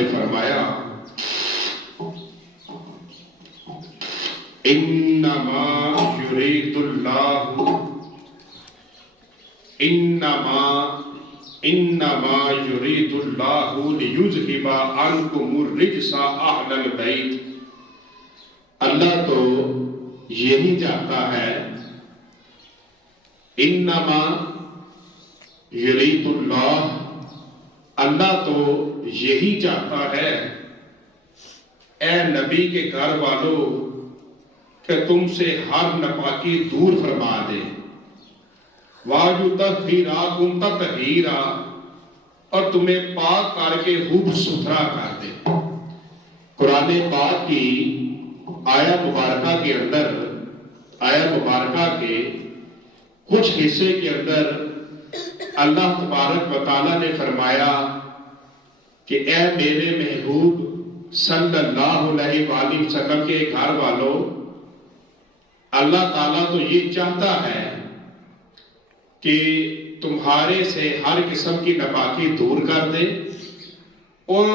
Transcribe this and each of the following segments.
نے فرمایا انما یرید اللہ لیذھب عنکم الرجس اہل البیت، اللہ تو یہی چاہتا ہے، انما یرید اللہ، اللہ تو یہی چاہتا ہے اے نبی کے گھر والوں کہ تم سے ہر ناپاکی دور فرما دے، وَيُطَہِّرَکُم تطہیرا، اور تمہیں پاک کر کے خوب ستھرا کر دے۔ قرآن پاک کی آیا مبارکہ کے اندر، آیا مبارکہ کے کچھ حصے کے اندر اللہ تبارک و تعالیٰ نے فرمایا کہ اے میرے محبوب صلی اللہ علیہ وآلہ وسلم کے گھر والوں، اللہ تعالیٰ تو یہ چاہتا ہے کہ تمہارے سے ہر قسم کی ناپاکی دور کر دے اور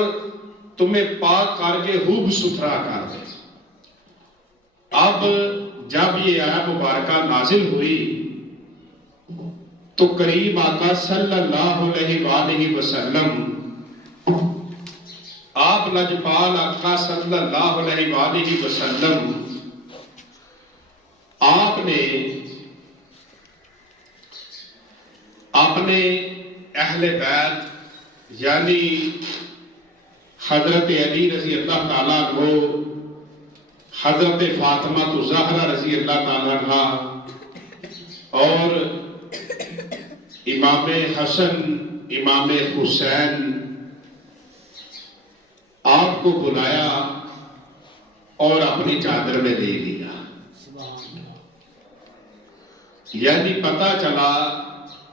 تمہیں پاک کر کے خوب ستھرا کر دے۔ اب جب یہ آیت مبارکہ نازل ہوئی تو کریم آقا صلی اللہ علیہ وآلہ وسلم، آپ لجپال آقا صلی اللہ علیہ وآلہ وسلم، آپ نے اپنے اہل بیت یعنی حضرت علی رضی اللہ تعالیٰ عنہ، حضرت فاطمہ الزہرا رضی اللہ تعالیٰ عنہ اور امام حسن امام حسین، آپ کو بلایا اور اپنی چادر میں لے لیا۔ یعنی پتہ چلا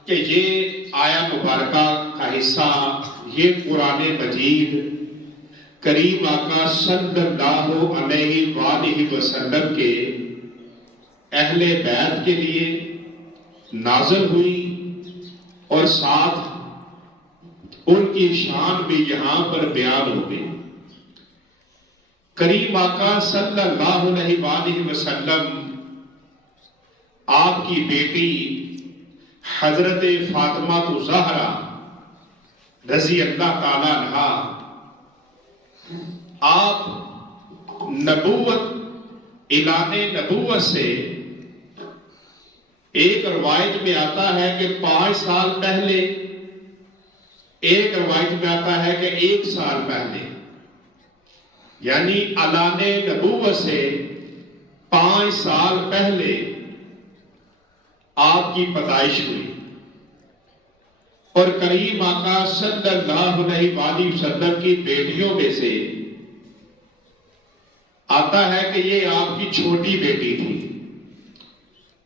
کہ یہ آیا مبارکہ کا حصہ، یہ قرآن مجید کریم آقا صلی اللہ علیہ وآلہ وسلم کے اہل بیت کے لیے نازل ہوئی اور ساتھ ان کی شان بھی یہاں پر بیان ہو گئی۔ کریم آقا صلی اللہ علیہ وآلہ وسلم، آپ کی بیٹی حضرت فاطمہ الزہرا رضی اللہ تعالی عنہا، آپ نبوت اعلان نبوت سے، ایک روایت میں آتا ہے کہ 5 سال پہلے، ایک روایت میں آتا ہے کہ 1 سال پہلے، یعنی اعلان نبوت سے 5 سال پہلے آپ کی پیدائش ہوئی۔ اور کریم آقا صلی اللہ علیہ وآلہ وسلم کی بیٹیوں میں سے آتا ہے کہ یہ آپ کی چھوٹی بیٹی تھی۔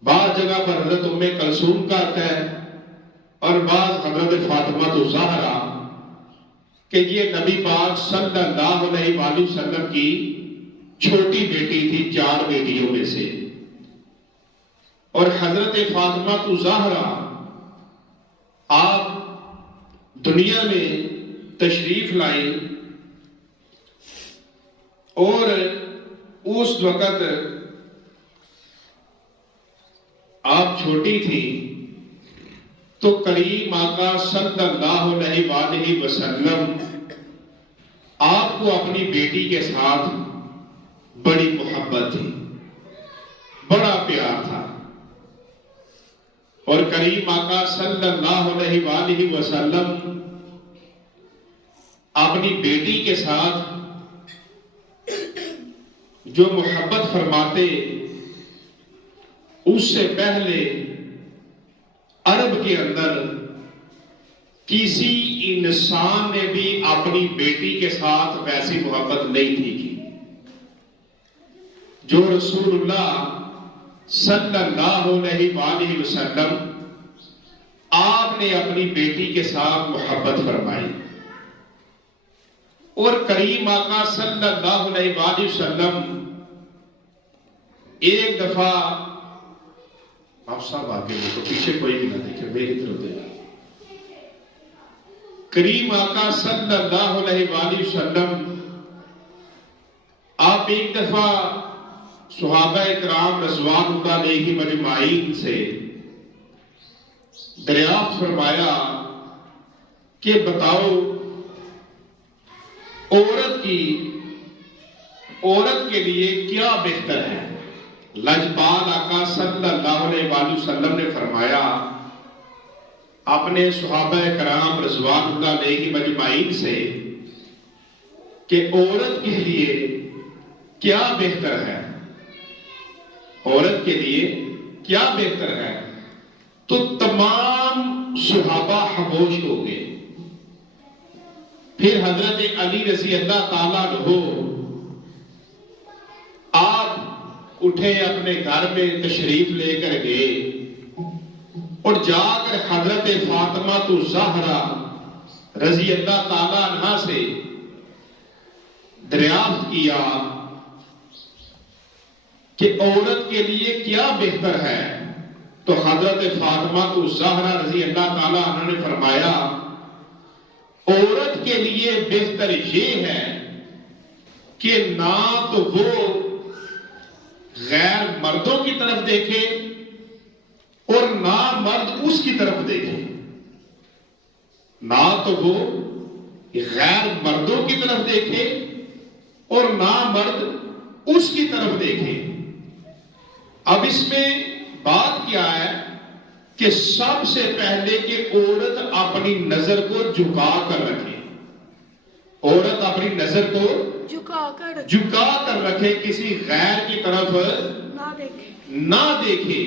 بعض جگہ پر حضرت ام کلثوم کا آتا ہے اور بعض حضرت فاطمہ الزہرا، کہ یہ نبی پاک صلی اللہ علیہ وآلہ وسلم کی چھوٹی بیٹی تھی 4 بیٹیوں میں سے۔ اور حضرت فاطمہ الزہرا آپ دنیا میں تشریف لائیں اور اس وقت آپ چھوٹی تھی تو کریم آقا صلی اللہ علیہ وآلہ وسلم آپ کو اپنی بیٹی کے ساتھ بڑی محبت تھی، بڑا پیار تھا۔ اور کریم آقا صلی اللہ علیہ وآلہ وسلم اپنی بیٹی کے ساتھ جو محبت فرماتے، اس سے پہلے عرب کے اندر کسی انسان نے بھی اپنی بیٹی کے ساتھ ویسی محبت نہیں تھی کی جو رسول اللہ صلی اللہ علیہ وآلہ وسلم آپ نے اپنی بیٹی کے ساتھ محبت فرمائی۔ اور کریم آقا صلی اللہ علیہ وآلہ وسلم ایک دفعہ، آپ صاحب آگے دیکھو، پیچھے کوئی بھی نہ دیکھے، میری طرف دیکھو۔ کریم آقا صلی اللہ علیہ وآلہ وسلم آپ ایک دفعہ صحابہ اکرام رضوان اللہ علیہ مجمعین سے دریافت فرمایا کہ بتاؤ عورت کے لیے کیا بہتر ہے؟ لجپال آقا صلی اللہ علیہ وآلہ وسلم نے فرمایا اپنے صحابہ کرام رضوان اللہ علیہ مجمعین سے کہ عورت کے لیے کیا بہتر ہے؟ عورت کے لیے کیا بہتر ہے؟ تو تمام صحابہ خاموش ہو گئے. پھر حضرت علی رضی اللہ تعالیٰ عنہ آپ اٹھے، اپنے گھر میں تشریف لے کر گئے اور جا کر حضرت فاطمہ الزہرا رضی اللہ تعالیٰ عنہ سے دریافت کیا کہ عورت کے لیے کیا بہتر ہے. تو حضرت فاطمہ الزہرا رضی اللہ تعالیٰ عنہ نے فرمایا عورت کے لیے بہتر یہ ہے کہ نہ تو وہ غیر مردوں کی طرف دیکھے اور نہ مرد اس کی طرف دیکھے. نہ تو وہ غیر مردوں کی طرف دیکھے اور نہ مرد اس کی طرف دیکھے. اب اس میں بات کیا ہے کہ سب سے پہلے کہ عورت اپنی نظر کو جھکا کر رکھے. عورت اپنی نظر کو جھکا کر رکھے، کسی غیر کی طرف نہ دیکھے.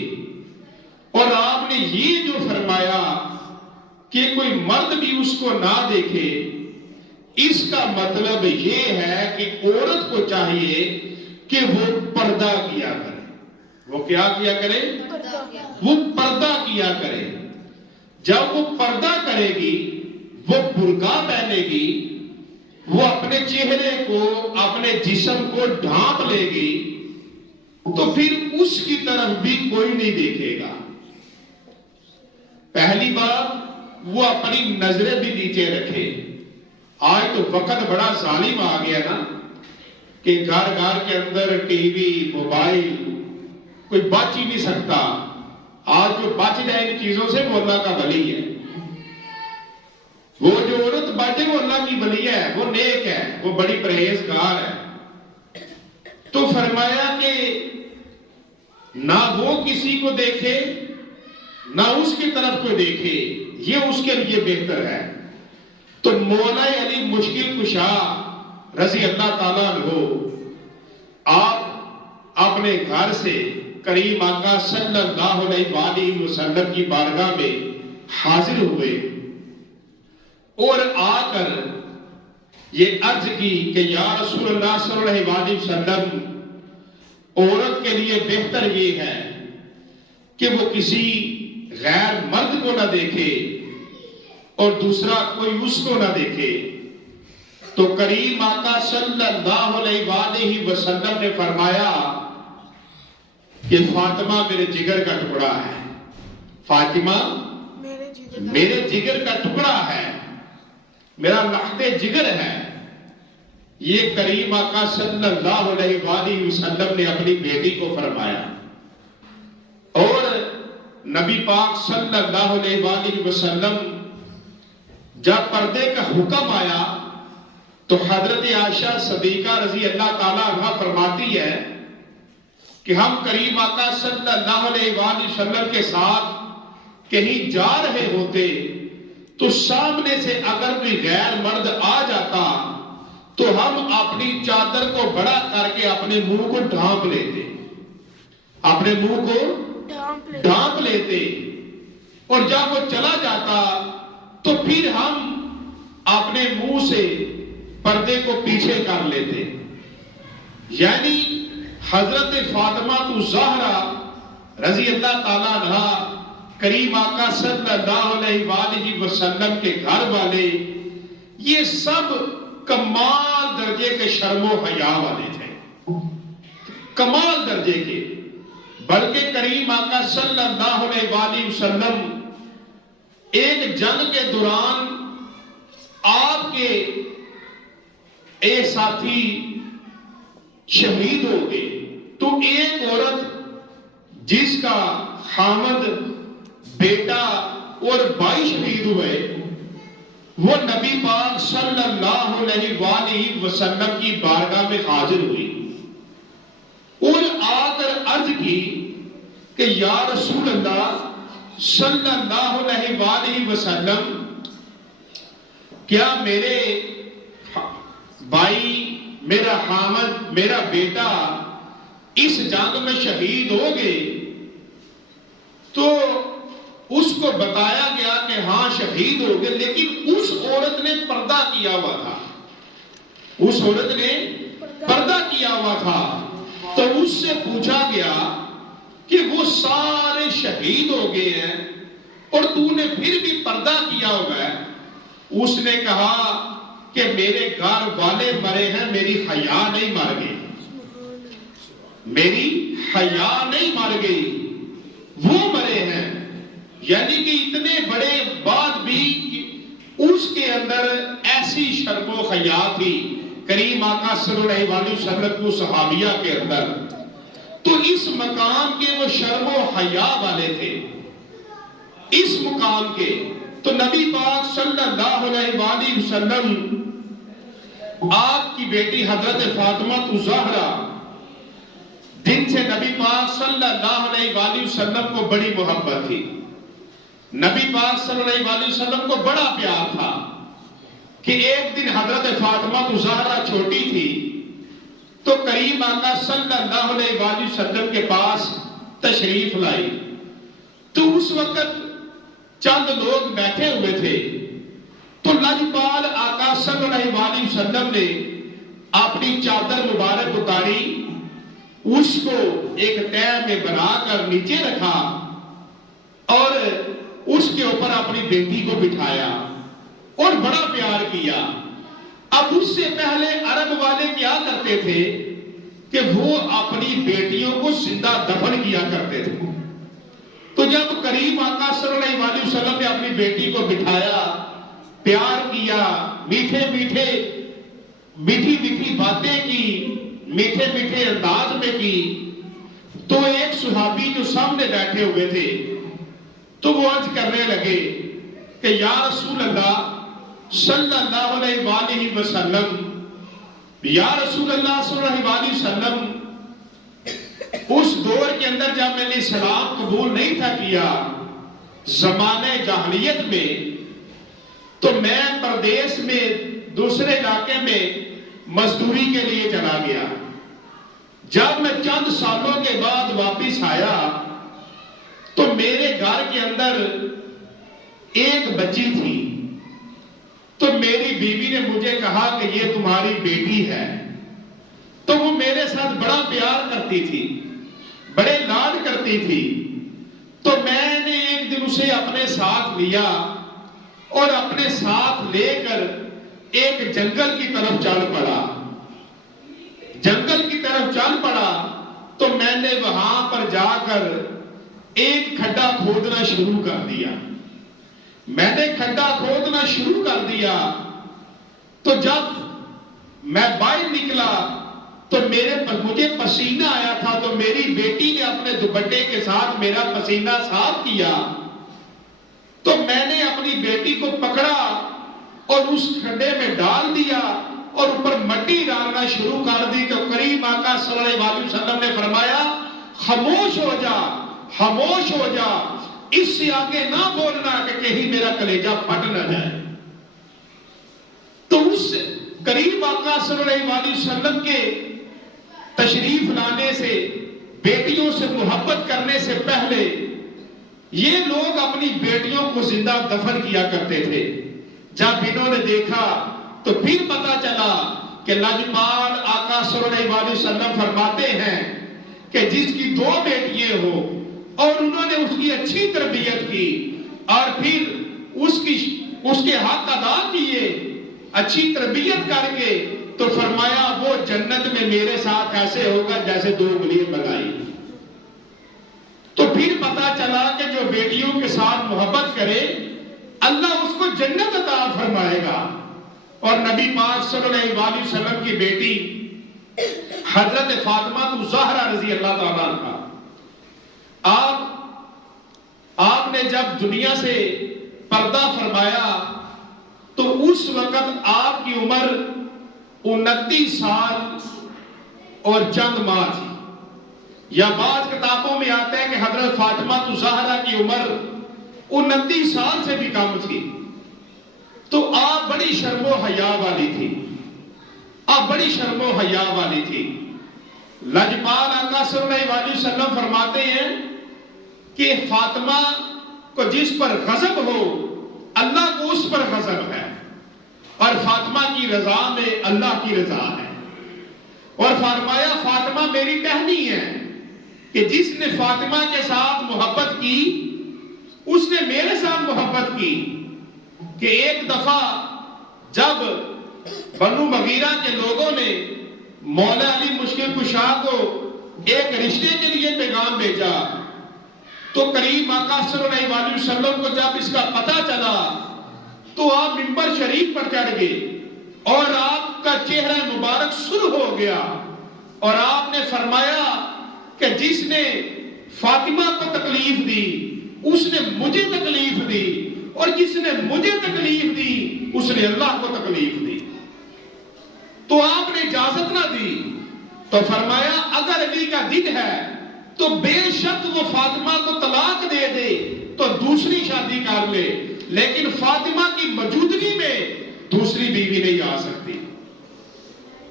اور آپ نے یہ جو فرمایا کہ کوئی مرد بھی اس کو نہ دیکھے، اس کا مطلب یہ ہے کہ عورت کو چاہیے کہ وہ پردہ کیا کرے. وہ کیا کیا کرے؟ وہ پردہ کیا کرے. جب وہ پردہ کرے گی، وہ برقع پہنے گی، وہ اپنے چہرے کو، اپنے جسم کو ڈھانپ لے گی، تو پھر اس کی طرف بھی کوئی نہیں دیکھے گا. پہلی بات وہ اپنی نظریں بھی نیچے رکھے. آج تو وقت بڑا ظالم آ گیا نا کہ گھر گھر کے اندر ٹی وی، موبائل، کوئی بچ ہی نہیں سکتا. آج جو بچ جائے ان چیزوں سے وہ اللہ کا ولی ہے. وہ جو عورت بچے وہ اللہ کی ولی ہے، وہ نیک ہے، وہ بڑی پرہیزگار ہے. تو فرمایا کہ نہ وہ کسی کو دیکھے نہ اس کی طرف کو دیکھے، یہ اس کے لیے بہتر ہے. تو مولا علی مشکل کشا رضی اللہ تعالیٰ عنہ آپ اپنے گھر سے کریم آقا صلی اللہ علیہ وآلہ وسلم کی بارگاہ میں حاضر ہوئے اور آ کر یہ عرض کی کہ یا رسول اللہ صلی اللہ علیہ وآلہ وسلم، عورت کے لیے بہتر یہ ہے کہ وہ کسی غیر مرد کو نہ دیکھے اور دوسرا کوئی اس کو نہ دیکھے. تو کریم آقا صلی اللہ علیہ وآلہ وسلم نے فرمایا کہ فاطمہ میرے جگر کا ٹکڑا ہے. فاطمہ میرے جگر کا ٹکڑا ہے، میرا لحد جگر ہے. یہ کریم آقا صلی اللہ علیہ وآلہ وسلم نے اپنی بیٹی کو فرمایا. اور نبی پاک صلی اللہ علیہ وآلہ وسلم جب پردے کا حکم آیا تو حضرت عائشہ صدیقہ رضی اللہ تعالیٰ عنہ فرماتی ہے کہ ہم کریم آقا صلی اللہ علیہ وآلہ وسلم کے ساتھ کہیں جا رہے ہوتے تو سامنے سے اگر کوئی غیر مرد آ جاتا تو ہم اپنی چادر کو بڑا کر کے اپنے منہ کو ڈھانپ لیتے، اپنے منہ کو ڈھانپ لیتے. اور جب وہ چلا جاتا تو پھر ہم اپنے منہ سے پردے کو پیچھے کر لیتے. یعنی حضرت فاطمہ الزہرا رضی اللہ تعالیٰ عنہ، کریم آقا صلی اللہ علیہ وآلہ وسلم کے گھر والے، یہ سب کمال درجے کے شرم و حیا والے تھے، کمال درجے کے. بلکہ کریم آقا صلی اللہ علیہ وآلہ وسلم ایک جنگ کے دوران آپ کے ایک ساتھی شہید ہو گئے تو ایک عورت جس کا خامد، بیٹا اور بھائی شہید ہوئے، وہ نبی پاک صلی اللہ علیہ وآلہ وسلم کی بارگاہ میں حاضر ہوئی اور آ کر عرض کی کہ یا رسول اللہ صلی اللہ علیہ وآلہ وسلم، کیا میرے بھائی، میرا خامد، میرا بیٹا اس جنگ میں شہید ہو گئے؟ تو اس کو بتایا گیا کہ ہاں شہید ہو گئے، لیکن اس عورت نے پردہ کیا ہوا تھا، اس عورت نے پردہ کیا ہوا تھا۔ تو اس سے پوچھا گیا کہ وہ سارے شہید ہو گئے ہیں اور تو نے پھر بھی پردہ کیا ہوا ہے؟ اس نے کہا کہ میرے گھر والے مرے ہیں، میری حیا نہیں مر گئی، میری حیا نہیں مر گئی، وہ مرے ہیں۔ یعنی کہ اتنے بڑے بعد بھی اس کے اندر ایسی شرم و حیا تھی کریم آقا صلی اللہ علیہ وسلم کو صحابیہ کے اندر، تو اس مقام کے وہ شرم و حیا والے تھے، اس مقام کے۔ تو نبی پاک صلی اللہ علیہ وآلہ وسلم، آپ کی بیٹی حضرت فاطمہ الزہرا، جن سے نبی پاک صلی اللہ علیہ وآلہ وسلم کو بڑی محبت تھی، نبی پاک صلی اللہ علیہ وسلم کو بڑا پیار تھا، کہ ایک دن حضرت فاطمہ الزہرا چھوٹی تھی تو کریم آقا صلی اللہ علیہ وآلہ وسلم کے پاس تشریف لائی، تو اس وقت چند لوگ بیٹھے ہوئے تھے، تو لجپال آقا صلی اللہ علیہ وسلم نے اپنی چادر مبارک اتاری، اس کو ایک تہ میں بنا کر نیچے رکھا اور اس کے اوپر اپنی بیٹی کو بٹھایا اور بڑا پیار کیا۔ اب اس سے پہلے عرب والے کیا کرتے تھے کہ وہ اپنی بیٹیوں کو زندہ دفن کیا کرتے تھے۔ تو جب کریم آقا صلی اللہ علیہ وسلم نے اپنی بیٹی کو بٹھایا، پیار کیا، میٹھے میٹھے میٹھی میٹھی باتیں کی، میٹھے میٹھے انداز میں کی، تو ایک صحابی جو سامنے بیٹھے ہوئے تھے تو وہ عرض کرنے لگے کہ یا رسول اللہ صلی اللہ علیہ وآلہ وسلم، یا رسول اللہ صلی اللہ علیہ وسلم، اس دور کے اندر جب میں نے اسلام قبول نہیں تھا کیا، زمانے جاہلیت میں، تو میں پردیس میں دوسرے علاقے میں مزدوری کے لیے چلا گیا۔ جب میں چند سالوں کے بعد واپس آیا تو میرے گھر کے اندر ایک بچی تھی، تو میری بیوی نے مجھے کہا کہ یہ تمہاری بیٹی ہے۔ تو وہ میرے ساتھ بڑا پیار کرتی تھی، بڑے لاڈ کرتی تھی، تو میں نے ایک دن اسے اپنے ساتھ لیا اور اپنے ساتھ لے کر ایک جنگل کی طرف چل پڑا۔ جنگل کی طرف چل پڑا تو میں نے وہاں پر جا کر ایک کھڈا کھودنا شروع کر دیا۔ میں نے کھڈا کھودنا شروع کر دیا تو جب میں باہر نکلا تو مجھے پسینہ آیا تھا، تو میری بیٹی نے اپنے دوپٹے کے ساتھ میرا پسینہ صاف کیا، تو میں نے اپنی بیٹی کو پکڑا اور اس کھڈے میں ڈال دیا اور اوپر مٹی ڈالنا شروع کر دی۔ تو کریم آقا صلی اللہ علیہ وسلم نے فرمایا خاموش ہو جا، خاموش ہو جا، اس سے آگے نہ بولنا کہ کہیں میرا کلیجہ پھٹ نہ جائے۔ تو اس کریم آقا صلی اللہ علیہ وسلم کے تشریف لانے سے، بیٹیوں سے محبت کرنے سے پہلے یہ لوگ اپنی بیٹیوں کو زندہ دفن کیا کرتے تھے۔ جب انہوں نے دیکھا تو پھر پتا چلا کہ لجپال آقا صلی اللہ علیہ وسلم فرماتے ہیں کہ جس کی 2 بیٹیاں ہو اور انہوں نے اس کی اچھی تربیت کی اور پھر اس کے حق ادا کیے اچھی تربیت کر کے، تو فرمایا وہ جنت میں میرے ساتھ ایسے ہوگا جیسے 2 انگلیاں لگائی۔ تو پھر پتا چلا کہ جو بیٹیوں کے ساتھ محبت کرے اللہ اس کو جنت عطا فرمائے گا۔ اور نبی پاک صلی اللہ علیہ وسلم کی بیٹی حضرت فاطمہ زہرا رضی اللہ تعالیٰ عنہ، آپ نے جب دنیا سے پردہ فرمایا تو اس وقت آپ کی عمر 29 سال اور چند ماہ تھی، یا بعض کتابوں میں آتا ہے کہ حضرت فاطمہ زہرا کی عمر 29 سال سے بھی کم تھی۔ تو آپ بڑی شرم و حیا والی تھی، آپ بڑی شرم و حیا والی تھی۔ لجپال آقا صلی اللہ علیہ وسلم فرماتے ہیں کہ فاطمہ کو جس پر غضب ہو اللہ کو اس پر غضب ہے، اور فاطمہ کی رضا میں اللہ کی رضا ہے۔ اور فرمایا فاطمہ میری ٹہنی ہے، کہ جس نے فاطمہ کے ساتھ محبت کی اس نے میرے ساتھ محبت کی۔ کہ ایک دفعہ جب بنو مغیرہ کے لوگوں نے مولا علی مشکل کشا کو ایک رشتے کے لیے پیغام بھیجا، تو کریم آقا صلی اللہ علیہ وسلم کو جب اس کا پتہ چلا تو آپ منبر شریف پر چڑھ گئے اور آپ کا چہرہ مبارک سرخ ہو گیا، اور آپ نے فرمایا کہ جس نے فاطمہ کو تکلیف دی اس نے مجھے تکلیف دی، اور جس نے مجھے تکلیف دی اس نے اللہ کو تکلیف دی۔ تو آپ نے اجازت نہ دی، تو فرمایا اگر علی کا دل ہے تو بے شک وہ فاطمہ کو طلاق دے دے تو دوسری شادی کر لے، لیکن فاطمہ کی موجودگی میں دوسری بیوی نہیں آ سکتی۔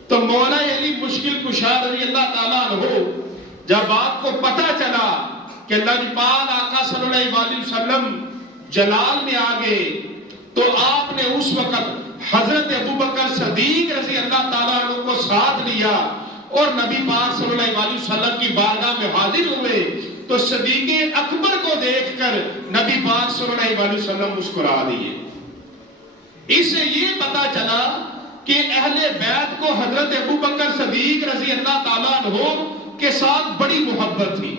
تو مولا علی مشکل کشا رضی اللہ تعالیٰ عنہ جب آپ کو پتہ چلا کہ لجپال آقا صلی اللہ علیہ وسلم جلال میں آگئے، تو آپ نے اس وقت حضرت ابوبکر صدیق رضی اللہ تعالیٰ عنہ کو ساتھ لیا اور نبی پاک صلی اللہ علیہ وسلم کی بارگاہ میں حاضر ہوئے۔ تو صدیق اکبر کو دیکھ کر نبی پاک صلی اللہ علیہ وسلم مسکرا دیے۔ اس سے یہ پتا چلا کہ اہل بیت کو حضرت ابوبکر صدیق رضی اللہ تعالیٰ عنہ کے ساتھ بڑی محبت تھی،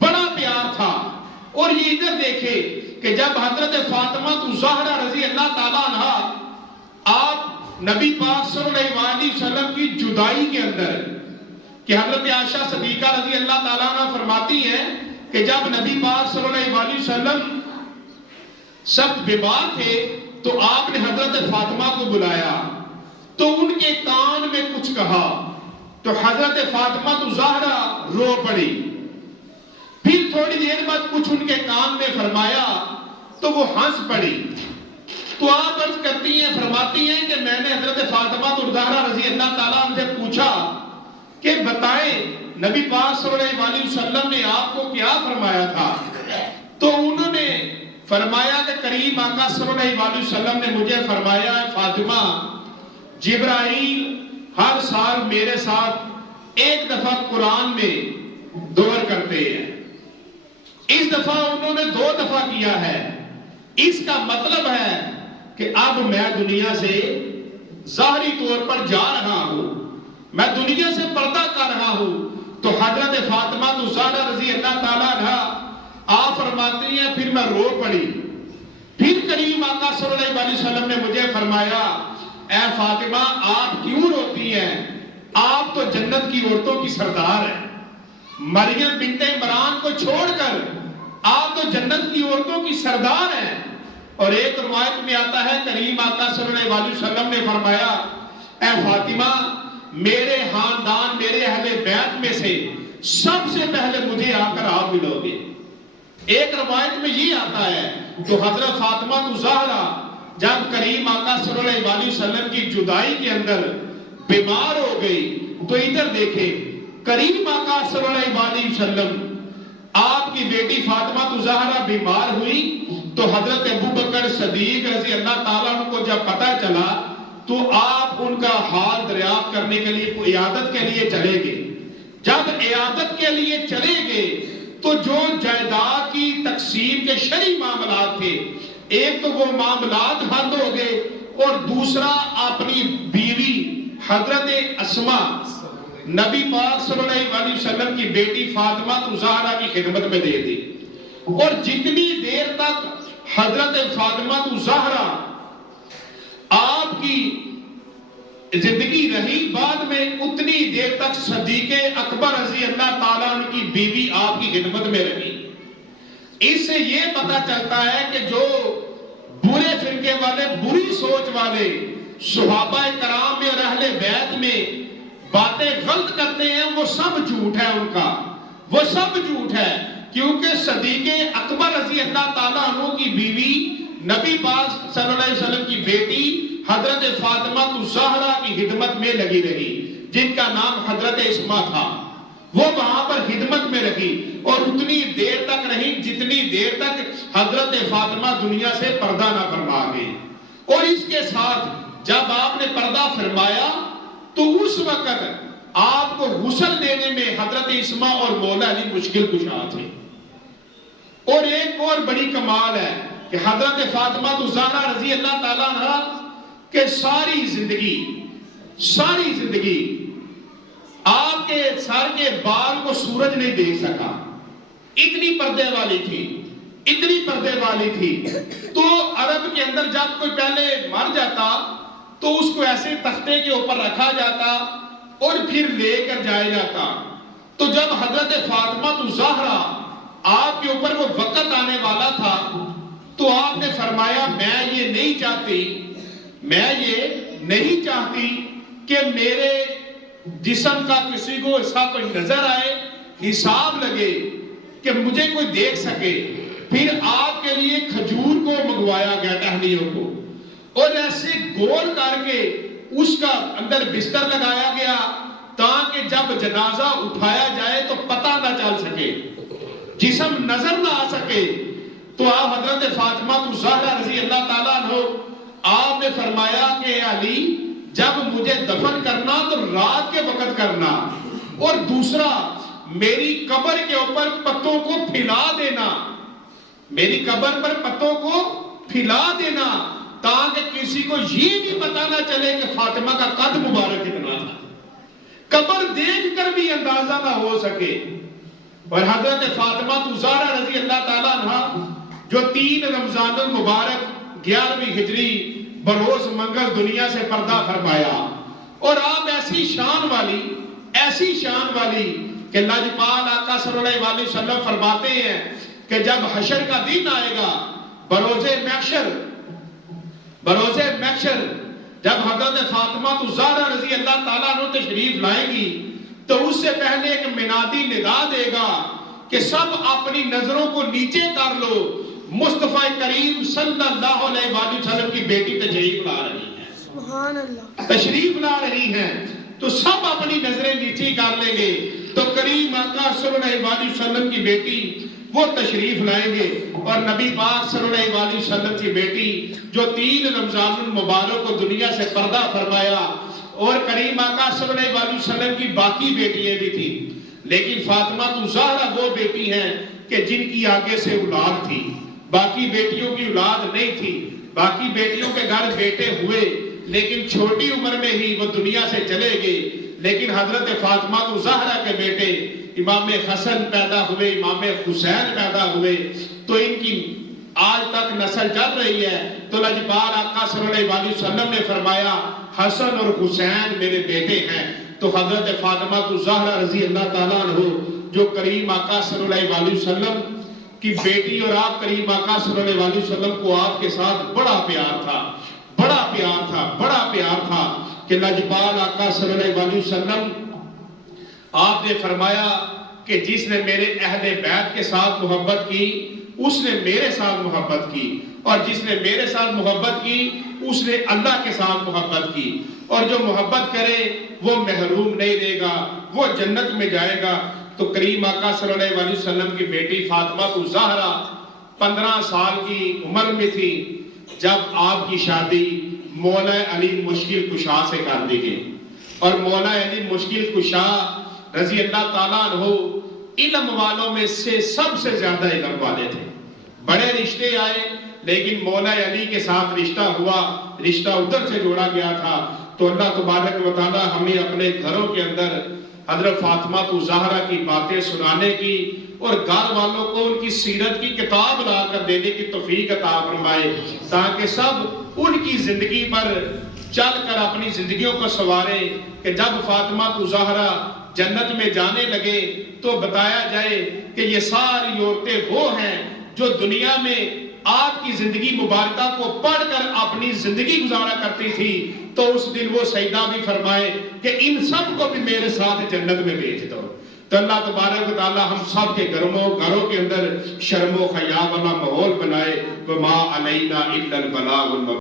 بڑا پیار تھا۔ اور یہ ادھر دیکھے کہ جب حضرت فاطمہ زہرا رضی اللہ تعالیٰ عنہ آپ نبی پاک صلی اللہ علیہ وسلم کی جدائی کے اندر، کہ حضرت عائشہ صدیقہ رضی اللہ تعالیٰ عنہ فرماتی ہیں کہ جب نبی پاک صلی اللہ علیہ وسلم سخت بیمار تھے تو آپ نے حضرت فاطمہ کو بلایا، تو ان کے کان میں کچھ کہا، تو حضرت فاطمہ زہرا رو پڑی۔ پھر تھوڑی دیر بعد کچھ ان کے کان میں فرمایا تو وہ ہنس پڑی۔ تو آپ عرض کرتی ہیں، فرماتی ہیں کہ میں نے حضرت فاطمہ زہرا رضی اللہ تعالیٰ عنہ سے پوچھا کہ بتائیں نبی پاک صلی اللہ علیہ وسلم نے آپ کو کیا فرمایا تھا؟ تو انہوں نے فرمایا کہ کریم آقا صلی اللہ علیہ وسلم نے مجھے فرمایا فاطمہ جبرائیل ہر سال میرے ساتھ ایک دفعہ قرآن میں دور کرتے ہیں، اس دفعہ انہوں نے 2 دفعہ کیا ہے۔ اس کا مطلب ہے کہ اب میں دنیا سے ظاہری طور پر جا رہا ہوں، میں دنیا سے پردہ کر رہا ہوں۔ تو حضرت فاطمہ زہرا رضی اللہ تعالیٰ عنہ آپ فرماتی ہیں پھر میں رو پڑی۔ پھر کریم آقا صلی اللہ علیہ وسلم نے مجھے فرمایا اے فاطمہ آپ کیوں روتی ہیں؟ آپ تو جنت کی عورتوں کی سردار ہیں، مریم بنت عمران کو چھوڑ کر آپ تو جنت کی عورتوں کی سردار ہیں۔ اور ایک روایت میں آتا ہے کریم آقا صلی اللہ علیہ وسلم نے فرمایا اے فاطمہ میرے خاندان میرے اہل بیت میں سے سب سے پہلے مجھے آ کر آپ ملو گے۔ ایک روایت میں یہ آتا ہے تو حضرت فاطمہ زہرا جب کریم آقا صلی اللہ علیہ وسلم کی جدائی کے اندر بیمار ہو گئی، تو ادھر دیکھیں کریم آقا صلی اللہ علیہ وسلم آپ کی بیٹی فاطمہ زہرا بیمار ہوئی، تو حضرت ابوبکر صدیق رضی اللہ تعالیٰ عنہ کو جب پتہ چلا تو آپ ان کا حال دریافت کرنے کے لیے عیادت کے لیے چلے گئے۔ جب عیادت کے لیے چلے گئے تو جو جائیداد کی تقسیم کے شرعی معاملات تھے، ایک تو وہ معاملات حل ہو گئے، اور دوسرا اپنی بیوی حضرت اسما نبی پاک صلی اللہ علیہ وسلم کی بیٹی فاطمہ زہرا کی خدمت میں دے دی۔ اور جتنی دیر تک حضرت فاطمہ زہرا آپ کی زندگی رہی بعد میں اتنی دیر تک صدیق اکبر رضی اللہ تعالیٰ عنہ کی بیوی آپ کی خدمت میں رہی۔ اس سے یہ پتہ چلتا ہے کہ جو برے فرقے والے، بری سوچ والے صحابہ کرام میں اور اہل بیت میں باتیں غلط کرتے ہیں، وہ سب جھوٹ ہے ان کا، وہ سب جھوٹ ہے، کیونکہ صدیق اکبر رضی اللہ تعالیٰ عنہ کی بیوی نبی پاک صلی اللہ علیہ وسلم کی بیٹی حضرت فاطمہ الزہرا کی خدمت میں لگی رہی، جن کا نام حضرت اسماء تھا۔ وہ وہاں پر خدمت میں رہی اور اتنی دیر تک رہی جتنی دیر تک حضرت فاطمہ دنیا سے پردہ نہ فرما گئی۔ اور اس کے ساتھ جب آپ نے پردہ فرمایا تو اس وقت آپ کو غسل دینے میں حضرت اسماء اور مولا علی مشکل کشا تھے۔ اور ایک اور بڑی کمال ہے کہ حضرت فاطمہ الزہرا رضی اللہ تعالیٰ عنہ کہ ساری زندگی آپ کے سر کے بال کو سورج نہیں دیکھ سکا، اتنی پردے والی تھی۔ تو عرب کے اندر جب کوئی پہلے مر جاتا تو اس کو ایسے تختے کے اوپر رکھا جاتا اور پھر لے کر جایا جاتا۔ تو جب حضرت فاطمہ الزہرا آپ کے اوپر وہ وقت آنے والا تھا تو آپ نے فرمایا میں یہ نہیں چاہتی کہ میرے جسم کا کسی کو ایسا کوئی نظر آئے، حساب لگے، کہ مجھے کوئی دیکھ سکے۔ پھر آپ کے لیے کھجور کو منگوایا گیا ٹہنیوں کو، اور ایسے گول کر کے اس کا اندر بستر لگایا گیا تاکہ جب جنازہ اٹھایا جائے تو پتہ نہ چل سکے، جسم نظر نہ آ سکے۔ تو آپ حضرت فاطمہ الزہرا رضی اللہ تعالیٰ عنہ آپ نے فرمایا کہ علی جب مجھے دفن کرنا تو رات کے وقت کرنا، اور دوسرا میری قبر کے اوپر پتوں کو پھیلا دینا، میری قبر پر پتوں کو پھیلا دینا تاکہ کسی کو یہ بھی پتہ نہ چلے کہ فاطمہ کا قد مبارک کتنا تھا، قبر دیکھ کر بھی اندازہ نہ ہو سکے۔ اور حضرت فاطمہ الزہرا رضی اللہ تعالیٰ عنہ جو 3 رمضان المبارک 11ویں ہجری بروز منگل دنیا سے پردہ فرمایا، اور آپ ایسی شان والی کہ لاجپال آقا صلی اللہ علیہ وسلم فرماتے ہیں کہ جب حشر کا دن آئے گا، بروز محشر جب حضرت فاطمہ الزہرا رضی اللہ تعالیٰ عنہ تشریف لائیں گی تو اس سے پہلے ایک منادی ندا دے گا کہ سب اپنی نظروں کو نیچے کر لو، مصطفیٰ کریم صلی اللہ علیہ وآلہ وسلم کی بیٹی تشریف لا رہی ہے، سبحان اللہ، تشریف لا رہی ہیں۔ تو سب اپنی نظریں نیچے کر لیں گے تو کریم آقا صلی اللہ علیہ وسلم کی بیٹی وہ تشریف لائیں گے، اور نبی پاک صلی اللہ علیہ وسلم کی بیٹی جو 3 رمضان المبارک کو دنیا سے پردہ فرمایا، اور کریم آقا صلی اللہ علیہ وسلم کی باقی بیٹیاں بھی تھیں، لیکن فاطمہ الزہرا وہ بیٹی ہیں کہ جن کی آگے سے اولاد تھی، باقی بیٹیوں کی اولاد نہیں تھی۔ باقی بیٹیوں کے گھر بیٹے ہوئے لیکن چھوٹی عمر میں ہی وہ دنیا سے چلے گئے، لیکن حضرت فاطمہ الزہرا کے بیٹے امام حسن پیدا ہوئے، امام حسین پیدا ہوئے، تو ان کی آج تک نسل چل رہی ہے۔ تو لاجپال آقا صلی اللہ علیہ وسلم نے فرمایا حسن اور حسین میرے بیٹے ہیں۔ تو حضرت فاطمہ الزہرا رضی اللہ تعالیٰ عنہ جو کریم آقا صلی اللہ علیہ وسلم کی بیٹی، اور آپ کریم آقا صلی اللہ علیہ وسلم کو آپ کے ساتھ بڑا پیار تھا کہ لاجپال آقا صلی اللہ علیہ وسلم آپ نے فرمایا کہ جس نے میرے اہل بیت کے ساتھ محبت کی اس نے میرے ساتھ محبت کی، اور جس نے میرے ساتھ محبت کی اس نے اللہ کے ساتھ محبت کی، اور جو محبت کرے وہ محروم نہیں رہے گا، وہ جنت میں جائے گا۔ تو کریم آقا صلی اللہ علیہ وسلم کی بیٹی فاطمہ الزہرا 15 سال کی عمر میں تھی جب آپ کی شادی مولا علی مشکل کشا سے کر دی گئی، اور مولا علی مشکل کشا رضی اللہ تعالیٰ عنہ علم والوں میں سے سب سے زیادہ علم والے تھے۔ بڑے رشتے آئے لیکن مولا علی کے ساتھ رشتہ ہوا، رشتہ ادھر سے جوڑا گیا تھا۔ تو اللہ تبارک و تعالی ہمیں اپنے گھروں کے اندر حضرت فاطمہ الزہرا کی باتیں سنانے کی اور گھر والوں کو ان کی سیرت کی کتاب لا کر دینے کی توفیق عطا فرمائے، تاکہ سب ان کی زندگی پر چل کر اپنی زندگیوں کو سنواریں کہ جب فاطمہ کو زہرا جنت میں جانے لگے تو بتایا جائے کہ یہ ساری عورتیں وہ ہیں جو دنیا میں آپ کی زندگی مبارکہ کو پڑھ کر اپنی زندگی گزارا کرتی تھی. تو اس دن وہ سیدہ بھی فرمائے کہ ان سب کو بھی میرے ساتھ جنت میں بھیج دو. تو اللہ تبارک و تعالی ہم سب کے گھروں کے اندر شرم و حیا والا ماحول بنائے. وما علینا الا البلاغ